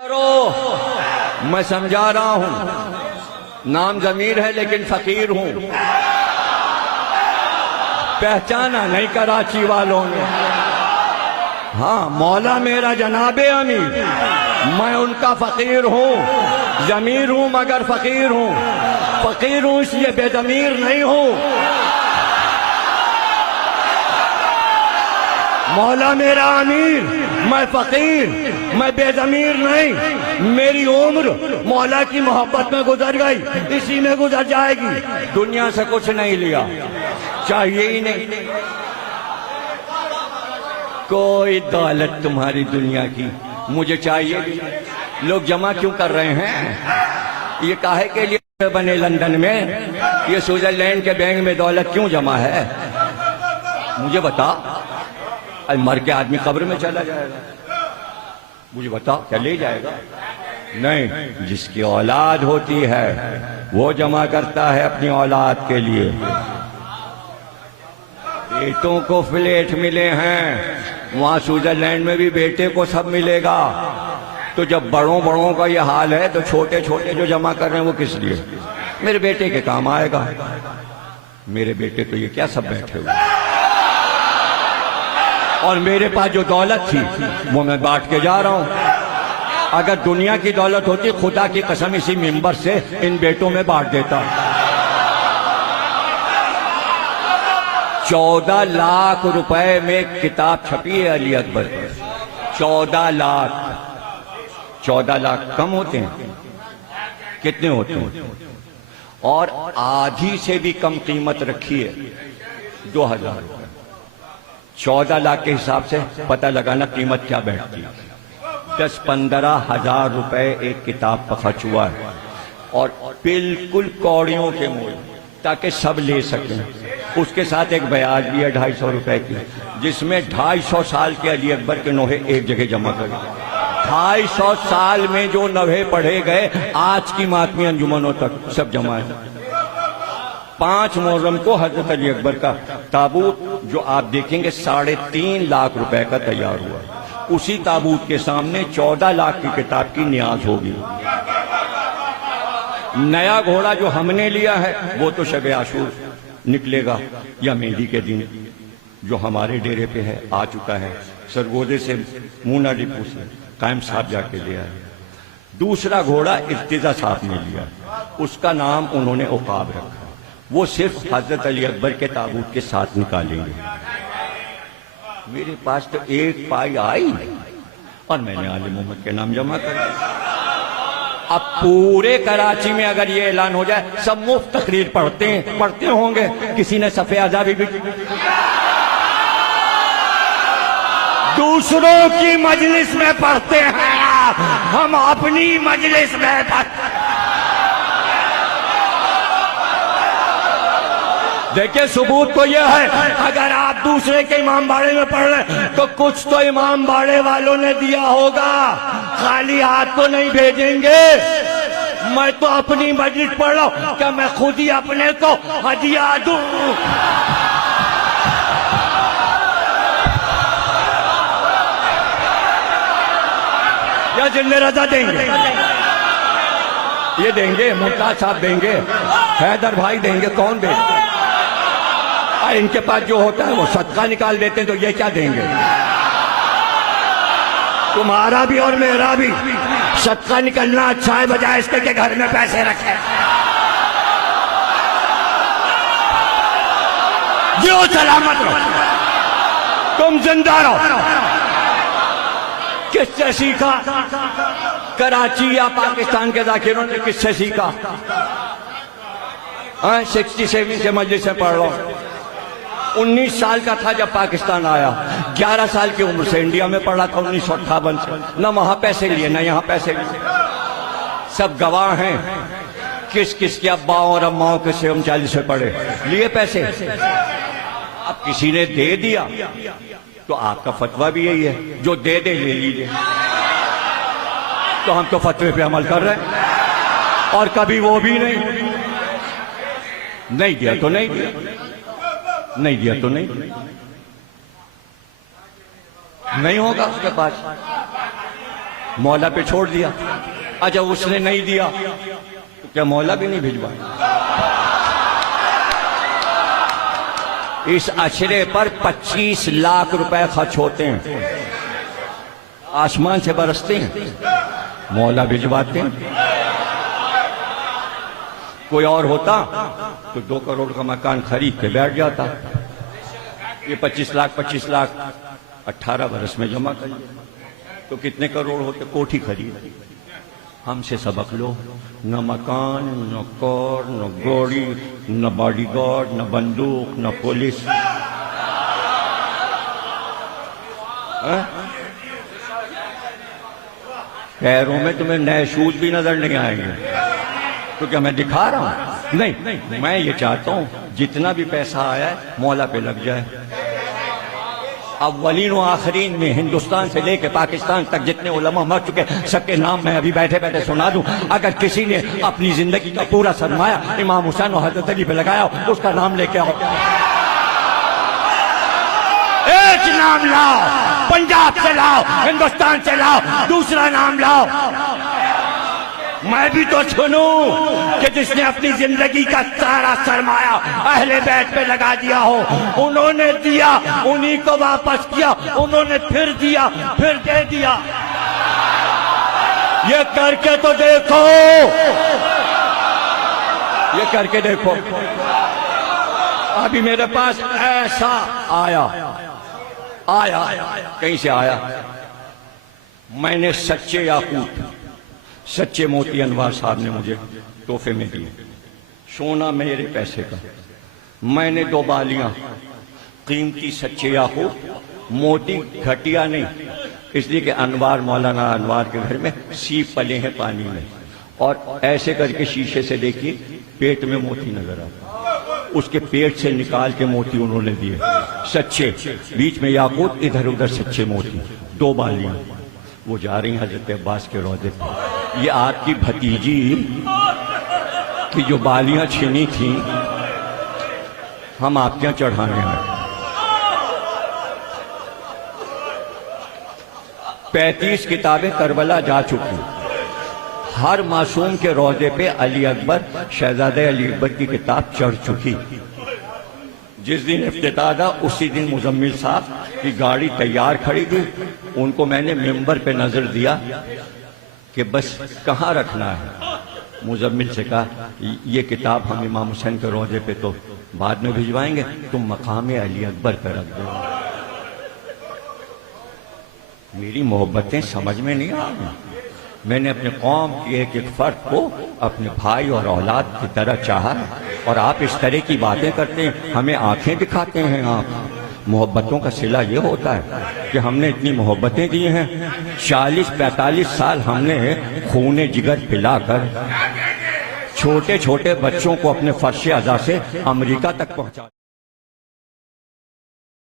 मैं समझा रहा हूं, नाम जमीर है लेकिन फकीर हूं। पहचाना नहीं कराची वालों ने। हाँ, मौला मेरा जनाबे अमीर, मैं उनका फकीर हूं। जमीर हूं मगर फकीर हूं। फकीर हूं इसलिए बेजमीर नहीं हूं। मौला मेरा अमीर, मैं फकीर, मैं बेजमीर नहीं। मेरी उम्र मौला की मोहब्बत में गुजर गई, इसी में गुजर जाएगी। दुनिया से कुछ नहीं लिया, चाहिए ही नहीं। कोई दौलत तुम्हारी दुनिया की मुझे चाहिए। लोग जमा क्यों कर रहे हैं? ये काहे के लिए बने लंदन में? ये स्विट्जरलैंड के बैंक में दौलत क्यों जमा है? मुझे बता। मर के आदमी कब्र में चला जाएगा, मुझे बता, क्या ले जाएगा? नहीं, जिसकी औलाद होती है वो जमा करता है अपनी औलाद के लिए। बेटों को फ्लैट मिले हैं, वहां स्विट्जरलैंड में भी बेटे को सब मिलेगा। तो जब बड़ों बड़ों का ये हाल है तो छोटे छोटे जो जमा कर रहे हैं वो किस लिए? मेरे बेटे के काम आएगा। मेरे बेटे तो ये क्या सब बैठे हुए, और मेरे पास जो दौलत थी वो मैं बांट के जा रहा हूं। अगर दुनिया की दौलत होती, खुदा की कसम इसी मिंबर से इन बेटों में बांट देता। 14 लाख रुपए में किताब छपी है अली अकबर पर। 14 लाख। 14 लाख कम होते हैं? कितने होते हैं? और आधी से भी कम कीमत रखी है, 2000 रुपए। 14 लाख के हिसाब से पता लगाना कीमत क्या बैठती है। 10-15 हजार रुपए एक किताब पर खर्च हुआ है, और बिल्कुल कौड़ियों के मोल, ताकि सब ले सकें। उसके साथ एक ब्याज भी है 250 रुपए की, जिसमें 250 साल के अली अकबर के नोहे एक जगह जमा कर। 250 साल में जो नोहे पढ़े गए आज की मातमी अंजुमनों तक सब जमा है। 5 मुहर्रम को हजरत अली अकबर का ताबूत जो आप देखेंगे 3.5 लाख रुपए का तैयार हुआ। उसी ताबूत के सामने 14 लाख की किताब की न्याज होगी। नया घोड़ा जो हमने लिया है वो तो शब आशूर निकलेगा या मेहंदी के दिन, जो हमारे डेरे पे है, आ चुका है। सरगोदे से मूना डिपू से कायम साहब जाके लिया है। दूसरा घोड़ा इर्तिजा साहब ने लिया, उसका नाम उन्होंने उकाब रखा। वो सिर्फ हजरत अली अकबर के ताबूत के साथ निकालेंगे। मेरे पास तो एक पाई आई और मैंने आले मोहम्मद के नाम जमा कर दिया। अब पूरे कराची में अगर ये ऐलान हो जाए, सब मुफ्त तकरीर पढ़ते होंगे। किसी ने सफ़े आज़ादी भी दूसरों की मजलिस में पढ़ते हैं, हम अपनी मजलिस में पढ़ते। देखिए, सबूत तो यह है, अगर आप दूसरे के इमाम बाड़े में पढ़ रहे हैं तो कुछ तो इमाम बाड़े वालों ने दिया होगा, खाली हाथ तो नहीं भेजेंगे। मैं तो अपनी मस्जिद पढ़ रहा हूं, क्या मैं खुद ही अपने को हदिया दूं? या जिन्ने रजा देंगे? ये देंगे, मुमताज साहब देंगे, हैदर भाई देंगे, कौन देंगे? इनके पास जो होता है वो सदका निकाल देते हैं, तो ये क्या देंगे? तुम्हारा भी और मेरा भी सदका निकलना अच्छा है, बजाय इसके के घर में पैसे रखे। जो सलामत रहो, तुम जिंदा रहो। किससे सीखा? कराची या पाकिस्तान के जाकिरों ने किससे सीखा? 67 से मजलिस से पढ़ लो। 19 साल का था जब पाकिस्तान आया, 11 साल की उम्र से इंडिया में पढ़ा था 1958 से। न वहां पैसे लिए न यहां पैसे लिए। सब गवाह हैं किस किस के अब्बाओं और अम्माओं के से हम 40 से पढ़े, लिए पैसे। अब किसी ने दे दिया तो आपका फतवा भी यही है, जो दे दे ले लीजिए। तो हम तो फतवे पे अमल कर रहे हैं, और कभी वो भी नहीं दिया तो नहीं दिया, नहीं दिया तो नहीं होगा उसके पास। मौला पे छोड़ दिया। अच्छा उसने नहीं दिया तो क्या मौला भी नहीं भिजवाया? इस अशरे पर 25 लाख रुपए खर्च होते हैं, आसमान से बरसते हैं, मौला भिजवाते हैं। कोई और होता तो 2 करोड़ का मकान खरीद के बैठ जाता। ये 25 लाख 18 बरस में जमा कर तो कितने करोड़ होते? कोठी खरीद। हमसे सबक लो, न मकान, न कार, न गाड़ी, न बॉडीगार्ड, न बंदूक, न पुलिस। पैरों में तुम्हें नए शूज भी नजर नहीं आएंगे। तो क्या मैं दिखा रहा हूं? नहीं, मैं ये चाहता हूं जितना भी पैसा आया है मौला पे लग जाए। अव्वलीन और आखिरीन में हिंदुस्तान से लेकर पाकिस्तान तक जितने उलमा मर चुके सबके नाम मैं अभी बैठे बैठे सुना दूं। अगर किसी ने अपनी जिंदगी का पूरा सरमाया इमाम हुसैन और हजरत अली पे लगाया तो उसका नाम लेके आओ। एक नाम लाओ, पंजाब से लाओ, हिंदुस्तान से लाओ, दूसरा नाम लाओ। मैं भी तो सुनूं कि जिसने अपनी जिंदगी का सारा सरमाया अहले बैत पे लगा दिया हो, उन्होंने दिया, उन्हीं को वापस किया, उन्होंने फिर दिया, फिर दे दिया। ये करके तो देखो, ये करके देखो। अभी मेरे पास ऐसा आया कहीं से आया, मैंने सच्चे याकूत सच्चे मोती अनवार साहब ने मुझे तोहफे में दिए। सोना मेरे पैसे का। मैंने 2 बालियां कीमती सच्चे याकूत, मोती घटिया नहीं, इसलिए कि अनवार मौलाना अनवार के घर में सीप पले हैं पानी में, और ऐसे करके शीशे से देखिए पेट में मोती नजर आता, उसके पेट से निकाल के मोती उन्होंने दिए सच्चे, बीच में याकूत, इधर उधर सच्चे मोती। 2 बालियां वो जा रही हैं हजरत अब्बास के रोजे पर। ये आपकी भतीजी की जो बालियां छीनी थी हम आपके यहाँ चढ़ाने हैं। 35 किताबें करबला जा चुकी। हर मासूम के रोजे पे अली अकबर, शहजादे अली अकबर की किताब चढ़ चुकी। जिस दिन इफ्तिताह था उसी दिन मुजम्मिल साहब की गाड़ी तैयार खड़ी थी, उनको मैंने मिंबर पे नजर दिया कि बस कहाँ रखना है। मुजम्मिल से कहा ये किताब हम इमाम हुसैन के रोजे पे तो बाद में भिजवाएंगे, तुम मकाम अली अकबर पे रख दो। मेरी मोहब्बतें समझ में नहीं आ रही। मैंने अपने कौम की एक एक फर्द को अपने भाई और औलाद की तरह चाहा, और आप इस तरह की बातें करते हैं, हमें आंखें दिखाते हैं। आप मोहब्बतों का सिला ये होता है कि हमने इतनी मोहब्बतें दी हैं, 40-45 साल हमने खूने जिगर पिलाकर छोटे छोटे बच्चों को अपने फर्श अज़ा से अमेरिका तक पहुंचा।